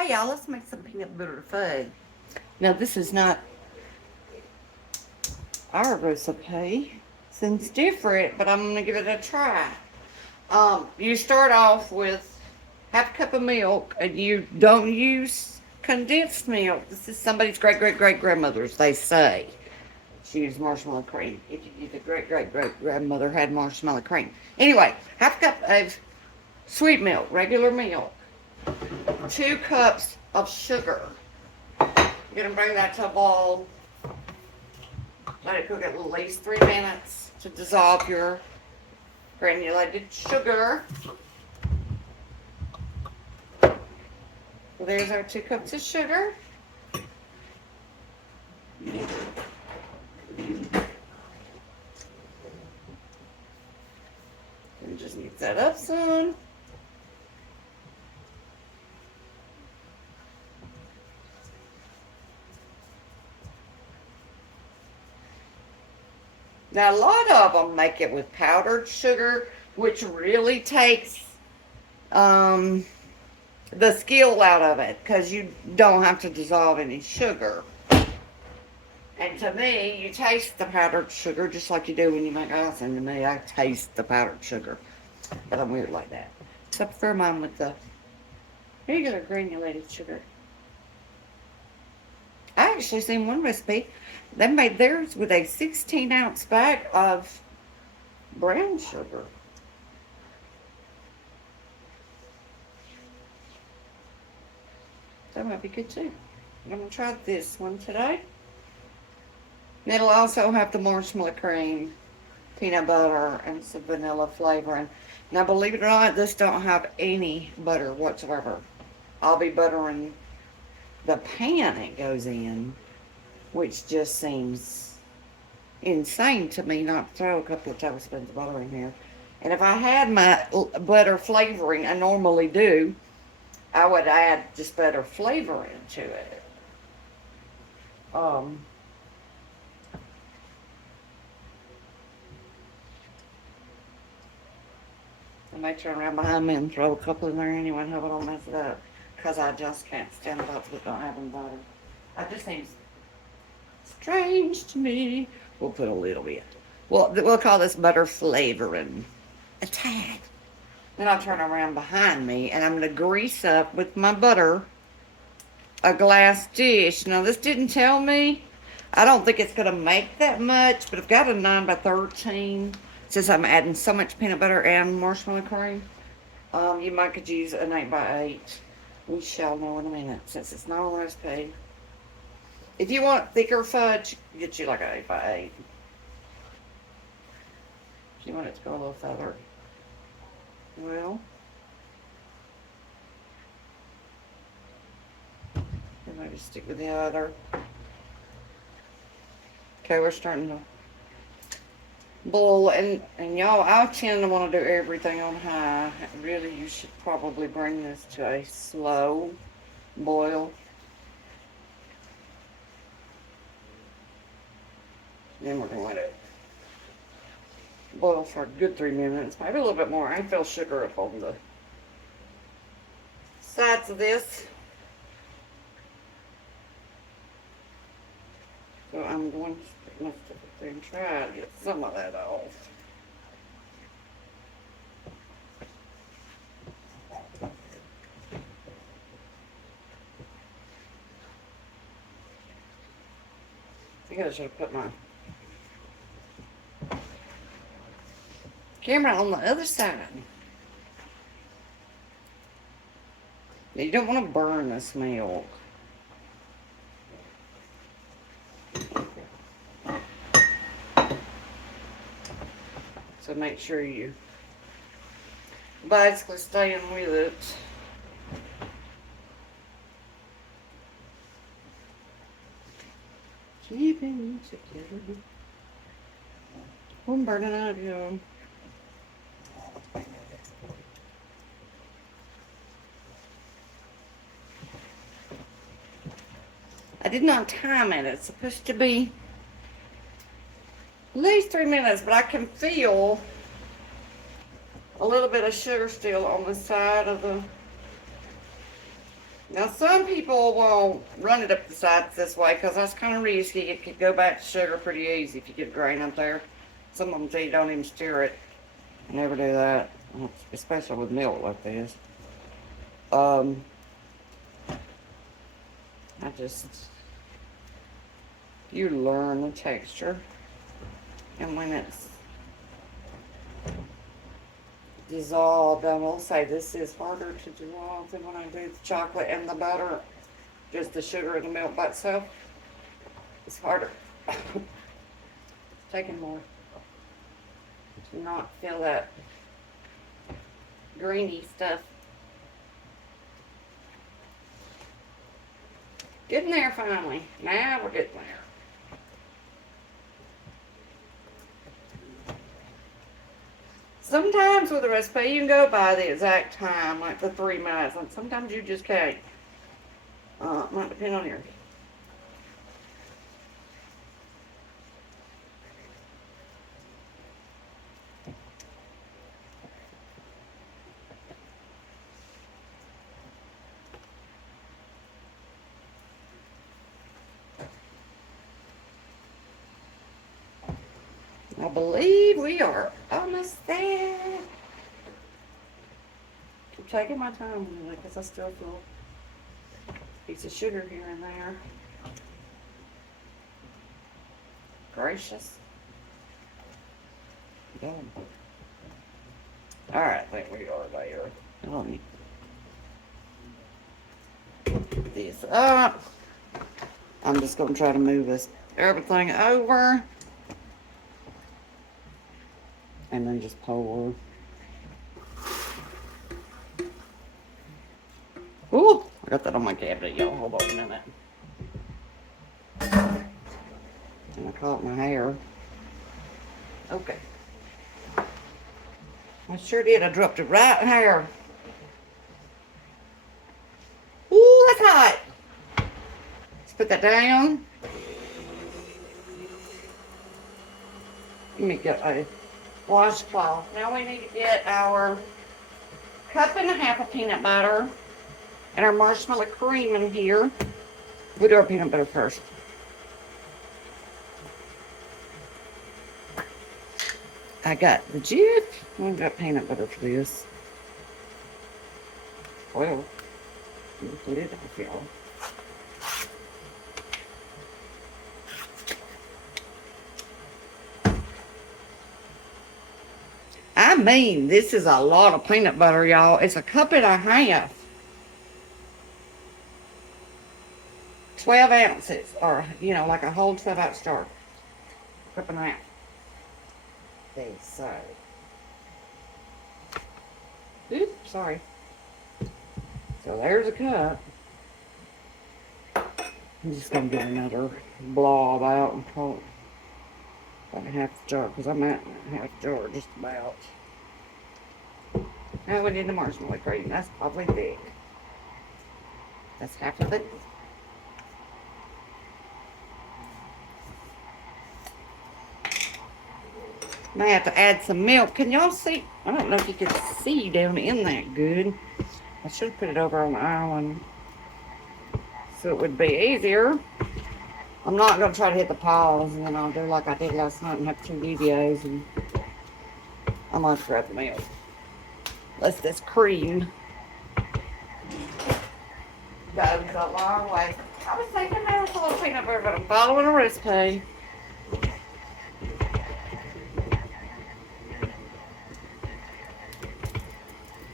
Hey y'all, let's make some peanut butter fudge. Now this is not our recipe. Seems different, but I'm gonna give it a try. You start off with half a cup of milk, and you don't use condensed milk. This is somebody's great grandmother's, they say. She used marshmallow cream. If your great grandmother had marshmallow cream. Anyway, half a cup of sweet milk, regular milk. 2 cups of sugar. You're gonna bring that to a bowl. Let it cook at least 3 minutes to dissolve your granulated sugar. Well, there's our 2 cups of sugar. And just mix that up some. Now, a lot of them make it with powdered sugar, which really takes the skill out of it, because you don't have to dissolve any sugar. And to me, you taste the powdered sugar just like you do when you make ice. And to me, I taste the powdered sugar. But I'm weird like that. So I prefer mine with the regular granulated sugar. I actually seen one recipe. They made theirs with a 16-ounce bag of brown sugar. That might be good too. I'm going to try this one today. And it'll also have the marshmallow cream, peanut butter, and some vanilla flavoring. Now, believe it or not, this don't have any butter whatsoever. I'll be buttering the pan it goes in, which just seems insane to me not to throw a couple of tablespoons of butter in here. And if I had my butter flavoring, I normally do, I would add just butter flavoring to it. I may turn around behind me and throw a couple in there anyway and hope I don't mess it up, because I just can't stand bugs that don't have any butter. It just seems strange to me. We'll put a little bit. We'll call this butter flavoring. A tad. Then I'll turn around behind me and I'm going to grease up with my butter a glass dish. Now, this didn't tell me. I don't think it's going to make that much, but I've got a 9 by 13. Since I'm adding so much peanut butter and marshmallow cream, you might could use an 8 by 8. We shall know in a minute, since it's not on the recipe. If you want thicker fudge, get you like an 8 by 8. If you want it to go a little further. Well, I might just stick with the other. Okay, we're starting to boil, and y'all, I tend to want to do everything on high. Really, you should probably bring this to a slow boil. Then we're going to let it boil for a good 3 minutes, maybe a little bit more. I feel sugar up on the sides of this. So I'm going to stick my stuff up there and try to get some of that off. I think I should have put my camera on the other side. You don't want to burn this milk. So make sure you basically staying with it. Keeping together. I'm burning out, y'all. I did not time it. It's supposed to be at least 3 minutes, but I can feel a little bit of sugar still on the side of the Now, some people will run it up the sides this way because that's kind of risky. It could go back to sugar pretty easy if you get grain up there. Some of them say you don't even stir it. Never do that, especially with milk like this. I just, you learn the texture. And when it's dissolved, I will say this is harder to dissolve than when I do the chocolate and the butter. Just the sugar and the milk by itself. It's harder. It's taking more to not feel that greeny stuff. Getting there finally. Now we're getting there. Sometimes with a recipe you can go by the exact time, like the 3 minutes, and sometimes you just can't. Might depend on yours. I believe we are almost there. I'm taking my time with it because I still feel a piece of sugar here and there. Gracious. Yeah. All right, I think we are there. Let me put this up. I'm just going to try to move everything over. And then just pour. Ooh, I got that on my cabinet, y'all. Hold on a minute. And I caught my hair. Okay. I sure did. I dropped it right in here. Ooh, that's hot. Let's put that down. Let me get a washcloth. Now we need to get our 1.5 cups of peanut butter and our marshmallow cream in here. We'll do our peanut butter first. I got the Jif. I've got peanut butter for this. Well, put it off, y'all. I mean, this is a lot of peanut butter, y'all. It's 1.5 cups. 12 ounces, or, you know, like a whole 12-ounce jar. 1.5 cups. They say. Oops, sorry. So there's a cup. I'm just going to get another blob out and pour like a half jar, because I'm at half jar just about. Now we need the marshmallow cream. That's probably thick. That's half of it. May have to add some milk. Can y'all see? I don't know if you can see down in that good. I should put it over on the island so it would be easier. I'm not going to try to hit the pause, and then I'll do like I did last night and have 2 videos, and I'm going to grab the milk. Let's this cream goes a long way. I was thinking there was a little peanut butter, but I'm following a recipe.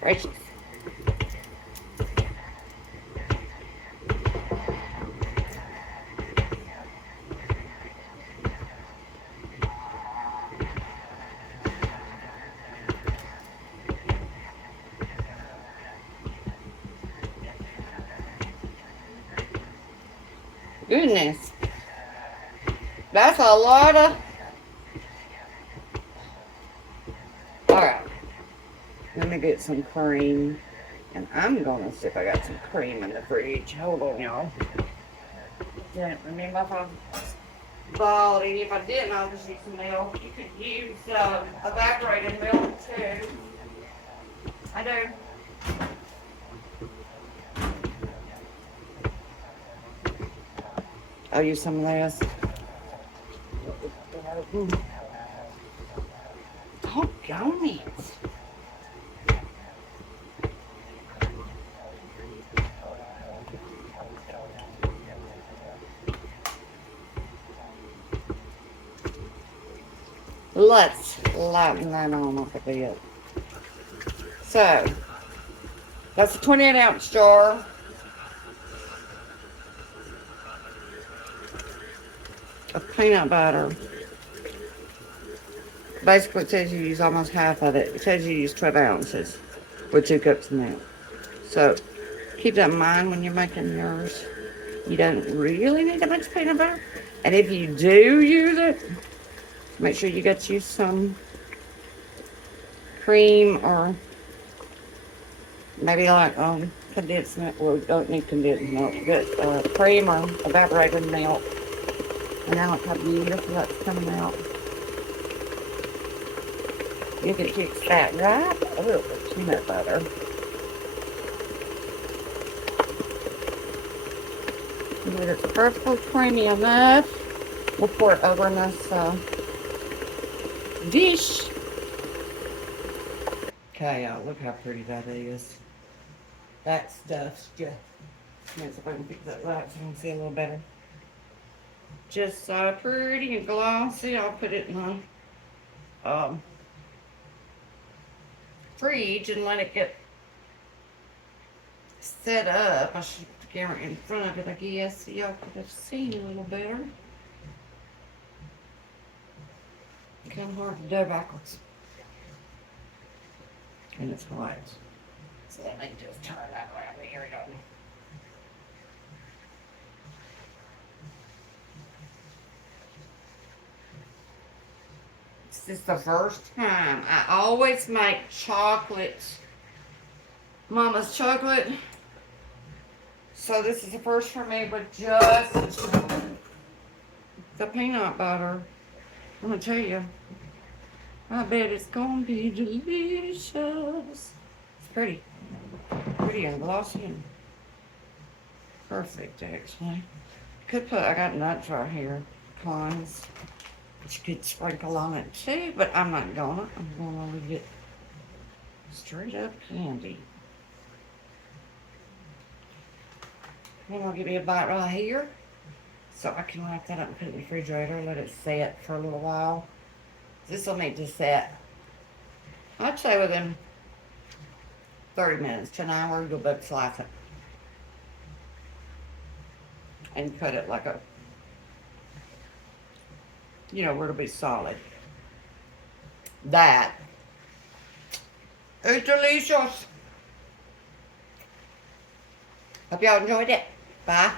Gracious. Goodness. That's a lot of... Alright. Let me get some cream. And I'm going to see if I got some cream in the fridge. Hold on, y'all. Can't remember if I bought it. If I didn't, I'll just use some milk. You could use evaporated milk too. I do. I'll use some of this. Doggone it. Let's lighten that on up a bit. So, that's a 28-ounce jar. Of peanut butter. Basically, it says you use almost half of it. It says you use 12 ounces with 2 cups of milk. So, keep that in mind when you're making yours. You don't really need that much peanut butter. And if you do use it, make sure you got you some cream or maybe like condensed milk. Well, you don't need condensed milk. But cream or evaporated milk. And now look how beautiful that's coming out. You can fix that right up with peanut butter. Get it perfectly creamy enough. We'll pour it over in this dish. Okay, y'all, look how pretty that is. That stuff's just, let's see if I can fix that light so you can see a little better. Just so pretty and glossy. I'll put it in the fridge and let it get set up. I should put the camera in front of it, I guess, so y'all could have seen a little better. Kind of hard to do backwards. And it's white. So let me just turn that around. Here we go. This is the first time. I always make chocolate. Mama's chocolate. So this is the first for me with just the peanut butter. I'm gonna tell you, I bet it's gonna be delicious. It's pretty and glossy and perfect actually. Could put, I got nuts right here, pecans. You could sprinkle on it too, but I'm not gonna. I'm gonna leave it straight up candy. I'm gonna give me a bite right here. So I can wrap that up and put it in the refrigerator, let it set for a little while. This will need to set, I'd say within 30 minutes to an hour, you'll be able to slice it. And cut it like a, you know, where it'll be solid. That is delicious. Hope y'all enjoyed it. Bye.